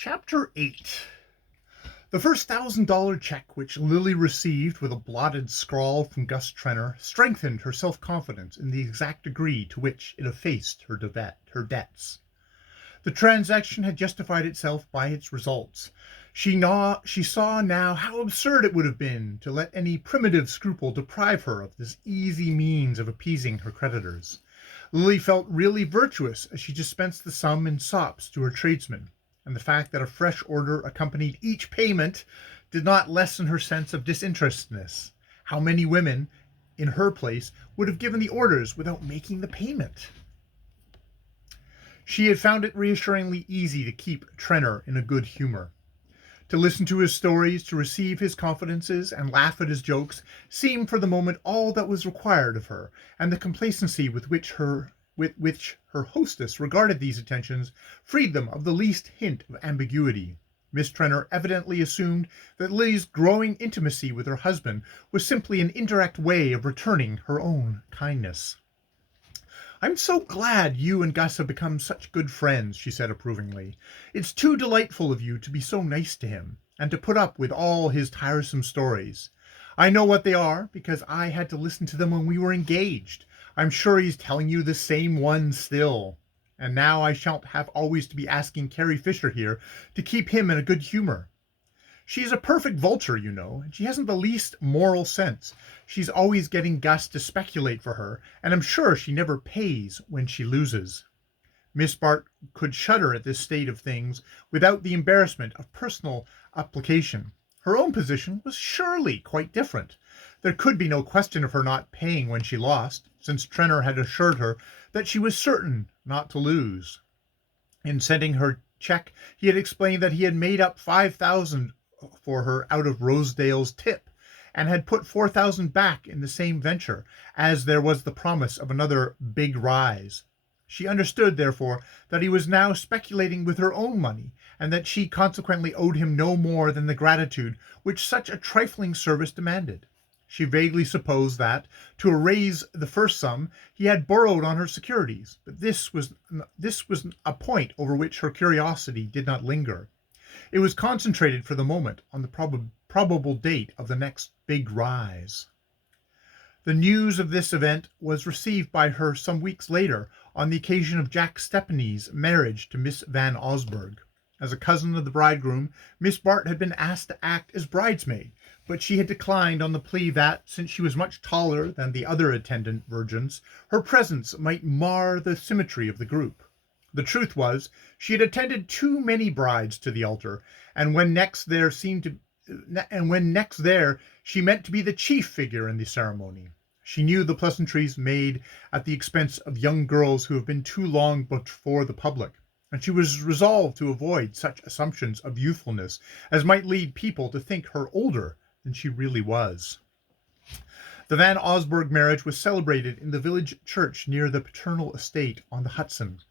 Chapter 8. The first $1,000 check which Lily received with a blotted scrawl from Gus Trenner strengthened her self-confidence in the exact degree to which it effaced her debts. The transaction had justified itself by its results. She saw now how absurd it would have been to let any primitive scruple deprive her of this easy means of appeasing her creditors. Lily felt really virtuous as she dispensed the sum in sops to her tradesmen, and the fact that a fresh order accompanied each payment did not lessen her sense of disinterestedness. How many women, in her place, would have given the orders without making the payment? She had found it reassuringly easy to keep Trenner in a good humor. To listen to his stories, to receive his confidences, and laugh at his jokes seemed for the moment all that was required of her, and the complacency with which her hostess regarded these attentions freed them of the least hint of ambiguity. Miss Trenner evidently assumed that Lily's growing intimacy with her husband was simply an indirect way of returning her own kindness. "I'm so glad you and Gus have become such good friends," she said approvingly. "It's too delightful of you to be so nice to him, and to put up with all his tiresome stories. I know what they are, because I had to listen to them when we were engaged. I'm sure he's telling you the same one still. And now I shan't have always to be asking Carrie Fisher here to keep him in a good humor. She's a perfect vulture, you know, and she hasn't the least moral sense. She's always getting Gus to speculate for her, and I'm sure she never pays when she loses." Miss Bart could shudder at this state of things without the embarrassment of personal application. Her own position was surely quite different. There could be no question of her not paying when she lost, since Trenner had assured her that she was certain not to lose. In sending her check, he had explained that he had made up 5,000 for her out of Rosedale's tip, and had put 4,000 back in the same venture, as there was the promise of another big rise. She understood, therefore, that he was now speculating with her own money, and that she consequently owed him no more than the gratitude which such a trifling service demanded. She vaguely supposed that, to erase the first sum, he had borrowed on her securities, but this was a point over which her curiosity did not linger. It was concentrated for the moment on the probable date of the next big rise. The news of this event was received by her some weeks later, on the occasion of Jack Stepney's marriage to Miss Van Osburgh. As a cousin of the bridegroom, Miss Bart had been asked to act as bridesmaid, but she had declined on the plea that, since she was much taller than the other attendant virgins, her presence might mar the symmetry of the group. The truth was, she had attended too many brides to the altar, and when next there she meant to be the chief figure in the ceremony. She knew the pleasantries made at the expense of young girls who have been too long before the public, and she was resolved to avoid such assumptions of youthfulness as might lead people to think her older than she really was. The Van Osburgh marriage was celebrated in the village church near the paternal estate on the Hudson.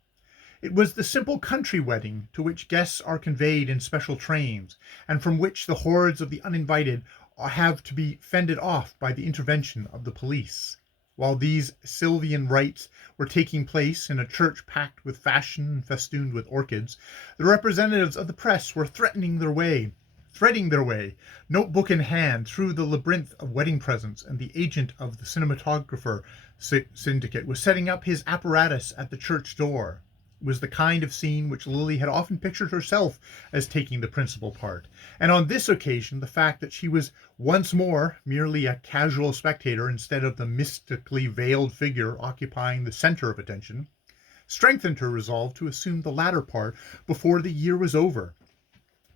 It was the simple country wedding to which guests are conveyed in special trains, and from which the hordes of the uninvited have to be fended off by the intervention of the police. While these Sylvian rites were taking place in a church packed with fashion and festooned with orchids, the representatives of the press were threading their way, notebook in hand, through the labyrinth of wedding presents, and the agent of the cinematographer syndicate was setting up his apparatus at the church door. It was the kind of scene which Lily had often pictured herself as taking the principal part, and on this occasion the fact that she was once more merely a casual spectator instead of the mystically veiled figure occupying the center of attention strengthened her resolve to assume the latter part before the year was over.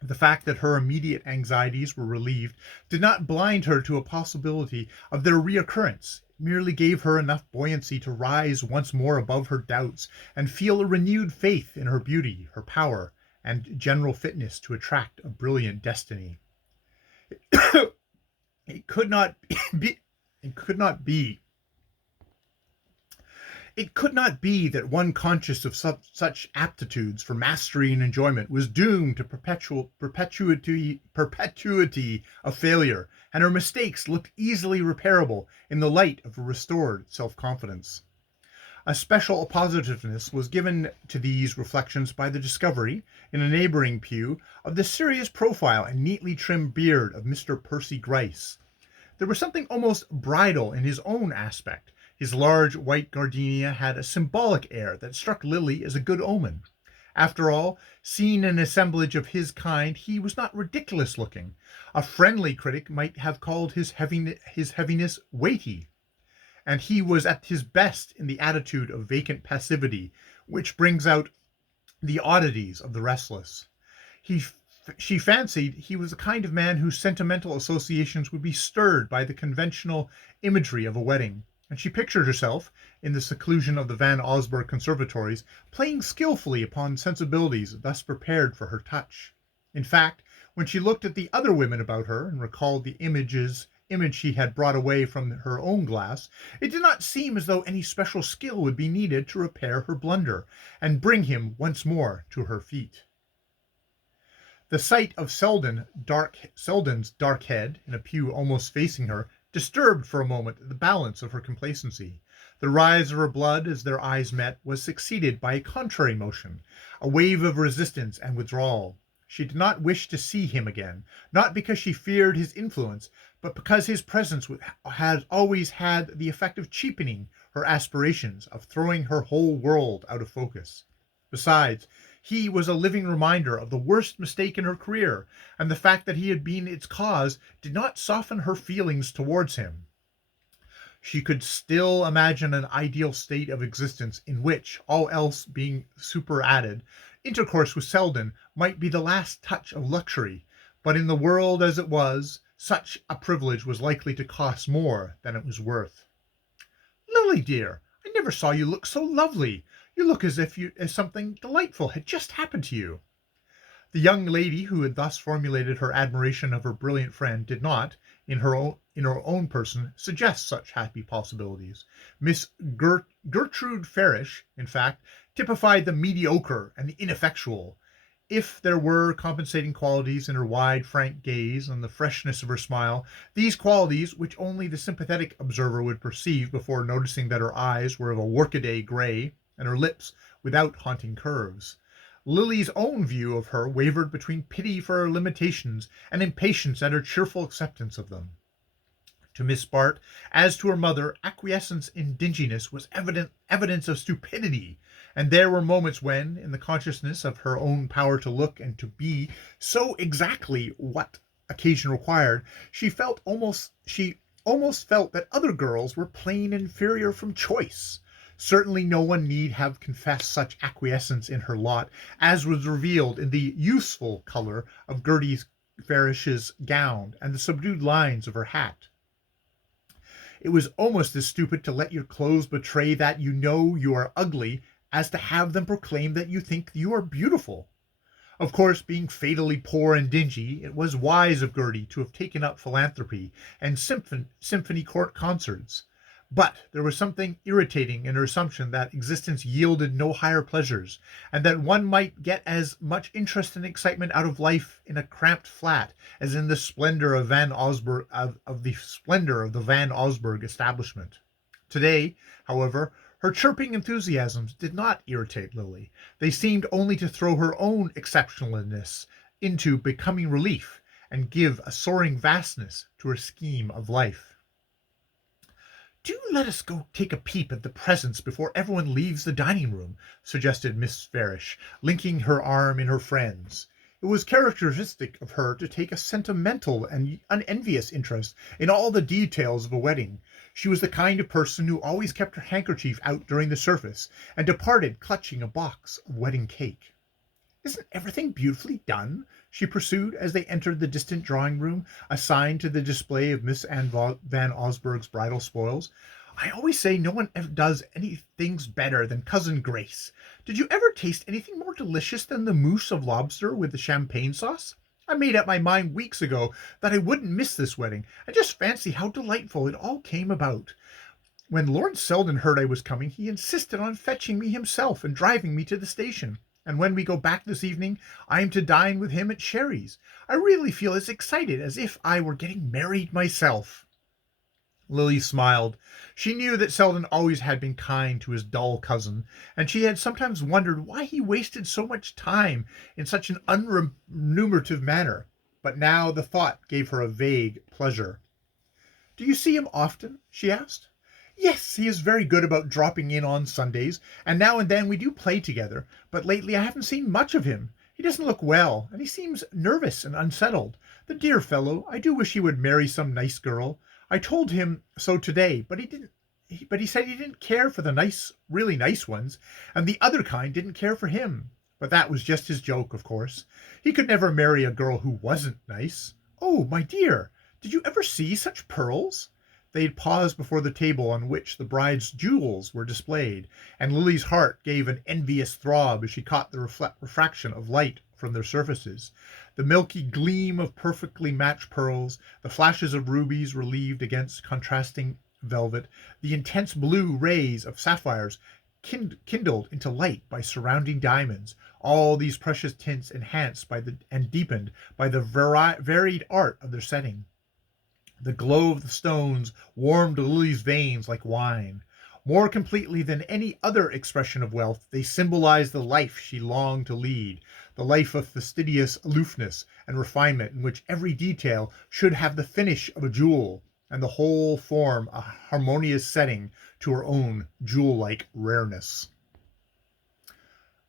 The fact that her immediate anxieties were relieved did not blind her to a possibility of their reoccurrence. It merely gave her enough buoyancy to rise once more above her doubts and feel a renewed faith in her beauty, her power, and general fitness to attract a brilliant destiny. It could not be that one conscious of such aptitudes for mastery and enjoyment was doomed to perpetuity of failure, and her mistakes looked easily repairable in the light of a restored self-confidence. A special positiveness was given to these reflections by the discovery, in a neighboring pew, of the serious profile and neatly trimmed beard of Mr. Percy Gryce. There was something almost bridal in his own aspect. His large white gardenia had a symbolic air that struck Lily as a good omen. After all, seen in an assemblage of his kind, he was not ridiculous looking. A friendly critic might have called his heaviness weighty, and he was at his best in the attitude of vacant passivity, which brings out the oddities of the restless. He She fancied he was the kind of man whose sentimental associations would be stirred by the conventional imagery of a wedding, and she pictured herself, in the seclusion of the Van Osburgh conservatories, playing skilfully upon sensibilities thus prepared for her touch. In fact, when she looked at the other women about her and recalled the image she had brought away from her own glass, it did not seem as though any special skill would be needed to repair her blunder and bring him once more to her feet. The sight of Selden's dark head, in a pew almost facing her, disturbed for a moment the balance of her complacency. The rise of her blood as their eyes met was succeeded by a contrary motion, a wave of resistance and withdrawal. She did not wish to see him again, not because she feared his influence, but because his presence had always had the effect of cheapening her aspirations, of throwing her whole world out of focus. Besides, he was a living reminder of the worst mistake in her career, and the fact that he had been its cause did not soften her feelings towards him. She could still imagine an ideal state of existence in which, all else being superadded, intercourse with Selden might be the last touch of luxury, but in the world as it was, such a privilege was likely to cost more than it was worth. "Lily, dear, I never saw you look so lovely. You look as if something delightful had just happened to you." The young lady who had thus formulated her admiration of her brilliant friend did not, in her own person, suggest such happy possibilities. Miss Gertrude Farish, in fact, typified the mediocre and the ineffectual. If there were compensating qualities in her wide, frank gaze and the freshness of her smile, these qualities, which only the sympathetic observer would perceive before noticing that her eyes were of a workaday gray and her lips without haunting curves. Lily's own view of her wavered between pity for her limitations and impatience at her cheerful acceptance of them. To Miss Bart, as to her mother, acquiescence in dinginess was evidence of stupidity, and there were moments when, in the consciousness of her own power to look and to be so exactly what occasion required, she almost felt that other girls were plain inferior from choice. Certainly no one need have confessed such acquiescence in her lot as was revealed in the useful colour of Gertie Farish's gown and the subdued lines of her hat. It was almost as stupid to let your clothes betray that you know you are ugly as to have them proclaim that you think you are beautiful. Of course, being fatally poor and dingy, it was wise of Gertie to have taken up philanthropy and symphony court concerts. But there was something irritating in her assumption that existence yielded no higher pleasures, and that one might get as much interest and excitement out of life in a cramped flat as in the splendor of the Van Osburgh establishment. Today, however, her chirping enthusiasms did not irritate Lily. They seemed only to throw her own exceptionalness into becoming relief and give a soaring vastness to her scheme of life. "Do let us go take a peep at the presents before everyone leaves the dining room," suggested Miss Farish, linking her arm in her friend's. It was characteristic of her to take a sentimental and unenvious interest in all the details of a wedding. She was the kind of person who always kept her handkerchief out during the service, and departed clutching a box of wedding cake. "Isn't everything beautifully done?" she pursued, as they entered the distant drawing-room, assigned to the display of Miss Van Osburgh's bridal spoils. "I always say no one ever does anything better than Cousin Grace. Did you ever taste anything more delicious than the mousse of lobster with the champagne sauce? I made up my mind weeks ago that I wouldn't miss this wedding, and just fancy how delightful it all came about. When Lord Selden heard I was coming, he insisted on fetching me himself and driving me to the station. And when we go back this evening, I am to dine with him at Sherry's. I really feel as excited as if I were getting married myself." Lily smiled. She knew that Selden always had been kind to his dull cousin, and she had sometimes wondered why he wasted so much time in such an unremunerative manner. But now the thought gave her a vague pleasure. "Do you see him often?" she asked. "Yes, he is very good about dropping in on Sundays, and now and then we do play together, but lately I haven't seen much of him. He doesn't look well, and he seems nervous and unsettled. The dear fellow, I do wish he would marry some nice girl. I told him so today, but he didn't. But he said he didn't care for the nice, really nice ones, and the other kind didn't care for him. But that was just his joke, of course. He could never marry a girl who wasn't nice. Oh, my dear, did you ever see such pearls?" They had paused before the table on which the bride's jewels were displayed, and Lily's heart gave an envious throb as she caught the refraction of light from their surfaces. The milky gleam of perfectly matched pearls, the flashes of rubies relieved against contrasting velvet, the intense blue rays of sapphires kindled into light by surrounding diamonds, all these precious tints enhanced by and deepened by the varied art of their setting. The glow of the stones warmed Lily's veins like wine. More completely than any other expression of wealth, they symbolized the life she longed to lead, the life of fastidious aloofness and refinement in which every detail should have the finish of a jewel, and the whole form a harmonious setting to her own jewel-like rareness.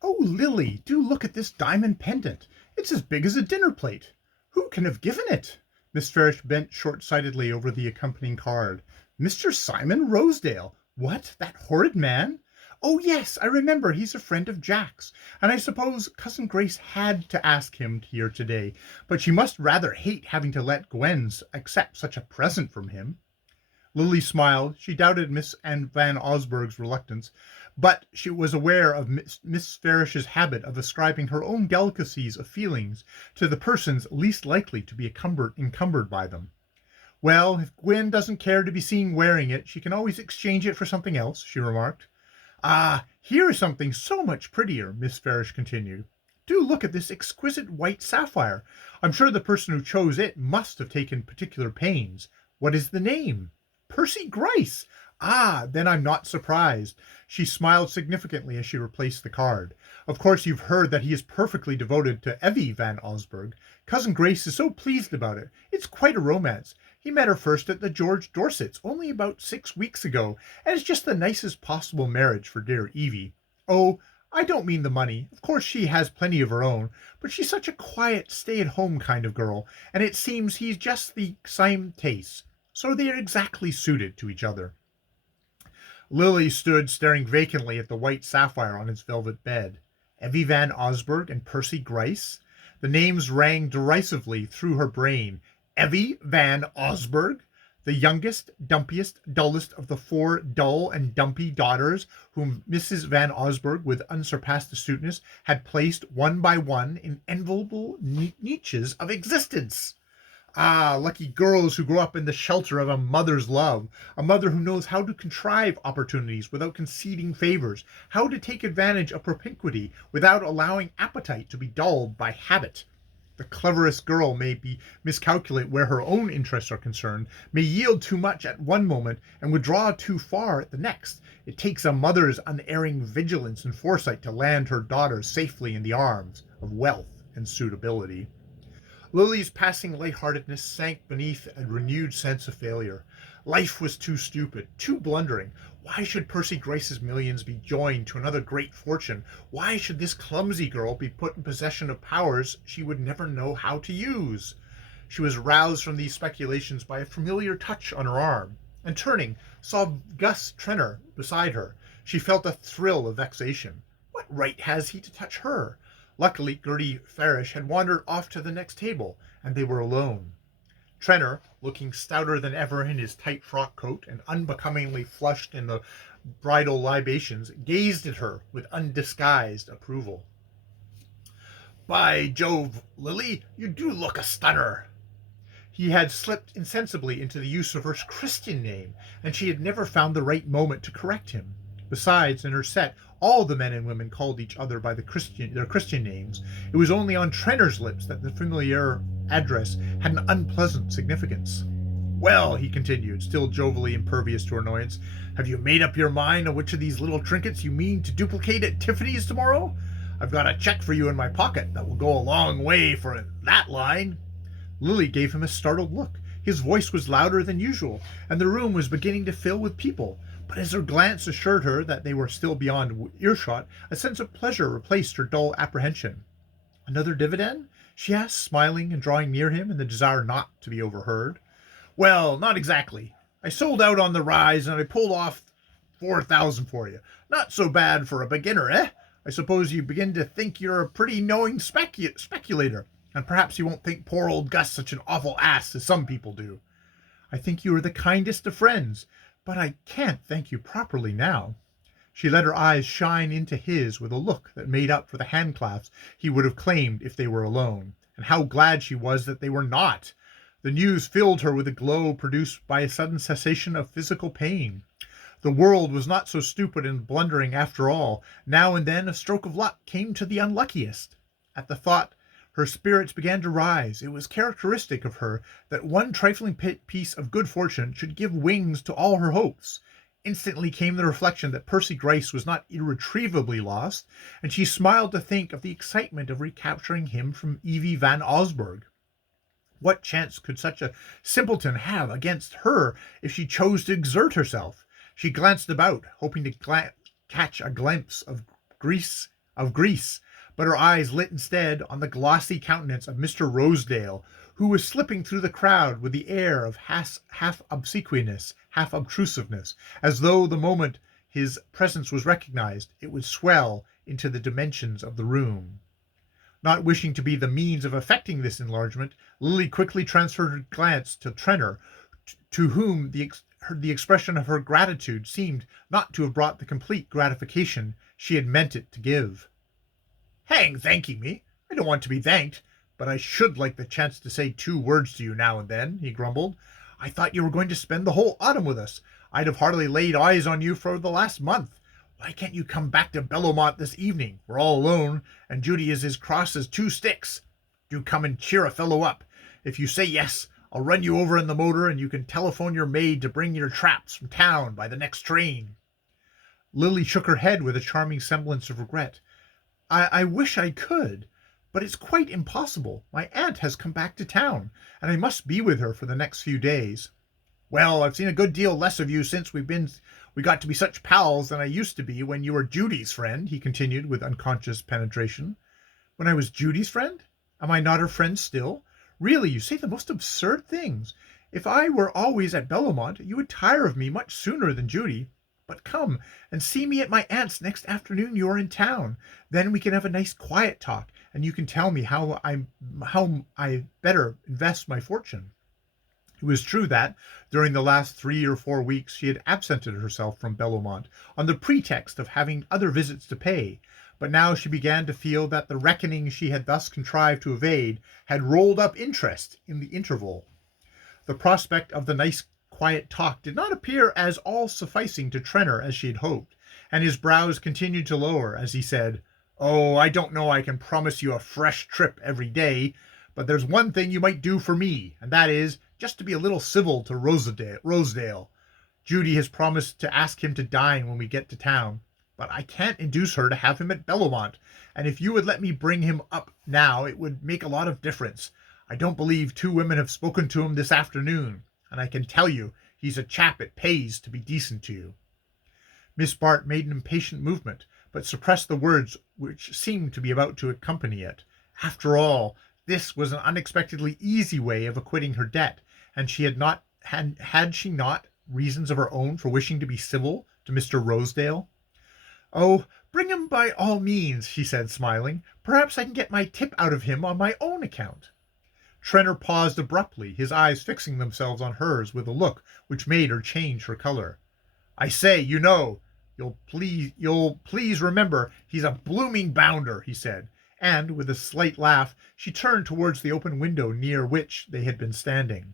"Oh, Lily, do look at this diamond pendant. It's as big as a dinner plate. Who can have given it?" Miss Farish bent short-sightedly over the accompanying card. "Mr. Simon Rosedale. What, that horrid man? Oh, yes, I remember, he's a friend of Jack's, and I suppose Cousin Grace had to ask him here today, but she must rather hate having to let Gwen accept such a present from him." Lily smiled. She doubted Miss Van Osburgh's reluctance, but she was aware of Miss Farish's habit of ascribing her own delicacies of feelings to the persons least likely to be encumbered by them. "Well, if Gwen doesn't care to be seen wearing it, she can always exchange it for something else," she remarked. "Ah, here is something so much prettier," Miss Farish continued. "Do look at this exquisite white sapphire. I'm sure the person who chose it must have taken particular pains. What is the name?" "Percy Gryce." "Ah, then I'm not surprised." She smiled significantly as she replaced the card. "Of course you've heard that he is perfectly devoted to Evie Van Osburgh. Cousin Grace is so pleased about it. It's quite a romance. He met her first at the George Dorset's only about 6 weeks ago, and it's just the nicest possible marriage for dear Evie. Oh, I don't mean the money. Of course she has plenty of her own, but she's such a quiet, stay-at-home kind of girl, and it seems he's just the same taste. So they are exactly suited to each other." Lily stood staring vacantly at the white sapphire on its velvet bed. Evie Van Osburgh and Percy Gryce? The names rang derisively through her brain. Evie Van Osburgh? The youngest, dumpiest, dullest of the 4 dull and dumpy daughters whom Mrs. Van Osburgh, with unsurpassed astuteness, had placed one by one in enviable niches of existence. Ah, lucky girls who grow up in the shelter of a mother's love, a mother who knows how to contrive opportunities without conceding favors, how to take advantage of propinquity without allowing appetite to be dulled by habit. The cleverest girl may miscalculate where her own interests are concerned, may yield too much at one moment and withdraw too far at the next. It takes a mother's unerring vigilance and foresight to land her daughters safely in the arms of wealth and suitability. Lily's passing lightheartedness sank beneath a renewed sense of failure. Life was too stupid, too blundering. Why should Percy Gryce's millions be joined to another great fortune? Why should this clumsy girl be put in possession of powers she would never know how to use? She was roused from these speculations by a familiar touch on her arm, and turning, saw Gus Trenor beside her. She felt a thrill of vexation. What right has he to touch her? Luckily, Gertie Farish had wandered off to the next table, and they were alone. Trenor, looking stouter than ever in his tight frock coat and unbecomingly flushed in the bridal libations, gazed at her with undisguised approval. "By Jove, Lily, you do look a stunner." He had slipped insensibly into the use of her Christian name, and she had never found the right moment to correct him. Besides, in her set, all the men and women called each other by their Christian names. It was only on Trenor's lips that the familiar address had an unpleasant significance. "Well," he continued, still jovially impervious to her annoyance, "have you made up your mind on which of these little trinkets you mean to duplicate at Tiffany's tomorrow? I've got a check for you in my pocket that will go a long way for that line." Lily gave him a startled look. His voice was louder than usual, and the room was beginning to fill with people. But as her glance assured her that they were still beyond earshot, a sense of pleasure replaced her dull apprehension. "Another dividend?" she asked, smiling and drawing near him in the desire not to be overheard. "Well, not exactly. I sold out on the rise, and I pulled off 4,000 for you. Not so bad for a beginner, eh? I suppose you begin to think you're a pretty knowing speculator, and perhaps you won't think poor old Gus such an awful ass as some people do." "I think you are the kindest of friends, but I can't thank you properly now." She let her eyes shine into his with a look that made up for the handclasps he would have claimed if they were alone. And how glad she was that they were not! The news filled her with a glow produced by a sudden cessation of physical pain. The world was not so stupid and blundering after all. Now and then a stroke of luck came to the unluckiest. At the thought her spirits began to rise. It was characteristic of her that one trifling piece of good fortune should give wings to all her hopes. Instantly came the reflection that Percy Gryce was not irretrievably lost, and she smiled to think of the excitement of recapturing him from Evie Van Osburgh. What chance could such a simpleton have against her if she chose to exert herself? She glanced about, hoping to catch a glimpse of Greece, but her eyes lit instead on the glossy countenance of Mr. Rosedale, who was slipping through the crowd with the air of half obsequiousness, half obtrusiveness, as though the moment his presence was recognized, it would swell into the dimensions of the room. Not wishing to be the means of effecting this enlargement, Lily quickly transferred her glance to Trenor, to whom the expression of her gratitude seemed not to have brought the complete gratification she had meant it to give. "Hang thanking me! I don't want to be thanked, but I should like the chance to say 2 words to you now and then," he grumbled. "I thought you were going to spend the whole autumn with us. I'd have hardly laid eyes on you for the last month. Why can't you come back to Bellomont this evening? We're all alone, and Judy is as cross as 2 sticks. Do come and cheer a fellow up. If you say yes, I'll run you over in the motor, and you can telephone your maid to bring your traps from town by the next train." Lily shook her head with a charming semblance of regret. I wish I could, but it's quite impossible. My aunt has come back to town, and I must be with her for the next few days." "Well, I've seen a good deal less of you since we got to be such pals than I used to be when you were Judy's friend," he continued with unconscious penetration. "When I was Judy's friend? Am I not her friend still? Really, you say the most absurd things. If I were always at Bellomont, you would tire of me much sooner than Judy. But come and see me at my aunt's next afternoon you are in town. Then we can have a nice quiet talk, and you can tell me how I better invest my fortune." It was true that, during the last 3 or 4 weeks, she had absented herself from Bellomont on the pretext of having other visits to pay, but now she began to feel that the reckoning she had thus contrived to evade had rolled up interest in the interval. The prospect of the nice quiet talk did not appear as all-sufficing to Trenor as she had hoped, and his brows continued to lower as he said, "Oh, I don't know I can promise you a fresh trip every day, but there's one thing you might do for me, and that is just to be a little civil to Rosedale. Judy has promised to ask him to dine when we get to town, but I can't induce her to have him at Bellomont, and if you would let me bring him up now, it would make a lot of difference. I don't believe 2 women have spoken to him this afternoon, and I can tell you he's a chap it pays to be decent to you." Miss Bart made an impatient movement, but suppressed the words which seemed to be about to accompany it. After all, this was an unexpectedly easy way of acquitting her debt, and had she not reasons of her own for wishing to be civil to Mr. Rosedale? "Oh, bring him by all means," she said, smiling. "Perhaps I can get my tip out of him on my own account." Trenor paused abruptly, his eyes fixing themselves on hers with a look which made her change her color. "I say, you'll please remember he's a blooming bounder," he said, and, with a slight laugh, she turned towards the open window near which they had been standing.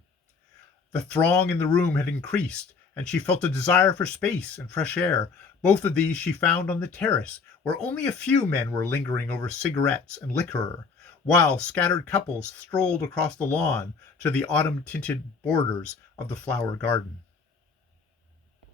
The throng in the room had increased, and she felt a desire for space and fresh air. Both of these she found on the terrace, where only a few men were lingering over cigarettes and liqueur. while scattered couples strolled across the lawn to the autumn tinted borders of the flower garden.